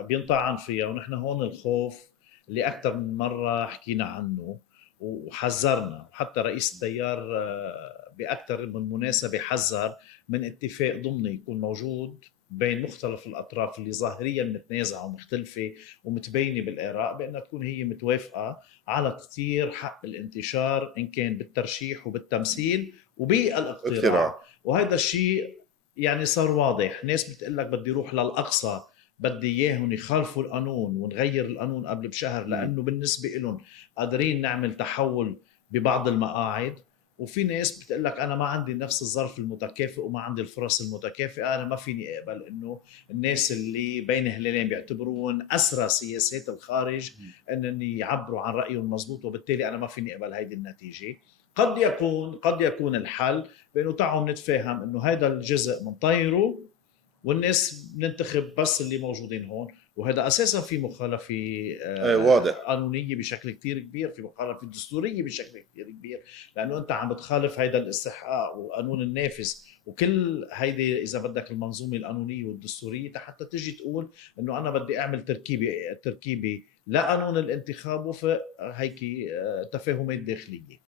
بينطعن فيها. ونحن هون الخوف اللي أكثر من مرة حكينا عنه وحذرنا، وحتى رئيس التيار بأكثر من مناسبة حذر من اتفاق ضمني يكون موجود بين مختلف الأطراف اللي ظاهريا متنازعة ومختلفة ومتبينة بالآراء، بأنها تكون هي متوافقة على تطير حق الانتشار إن كان بالترشيح وبالتمثيل وبالاقتراع. اقتراع. وهذا الشيء يعني صار واضح. ناس بتقول لك بدي روح للأقصى، بدي اياهم يخالفوا القانون ونغير القانون قبل بشهر، مم. لانه بالنسبه لهم قادرين نعمل تحول ببعض المقاعد. وفي ناس بتقول لك انا ما عندي نفس الظرف المتكافئ وما عندي الفرص المتكافئه، انا ما فيني اقبل انه الناس اللي بين هلالين بيعتبرون اسرى سياسات الخارج انهم يعبروا عن رايهم مزبوط، وبالتالي انا ما فيني اقبل هيدي النتيجه. قد يكون الحل بانه تعالوا نتفاهم انه هذا الجزء منطيره والناس بننتخب بس اللي موجودين هون. وهذا اساسا في مخالفه ايه واضح. قانونيه بشكل كتير كبير، في مخالفه دستوريه بشكل كتير كبير، لانه انت عم بتخالف هذا الاستحقاق وقانون النافذ وكل هيدي اذا بدك المنظومه القانونيه والدستوريه حتى تجي تقول انه انا بدي اعمل تركيبه لقانون الانتخاب وفق هيك تفاهمات داخليه.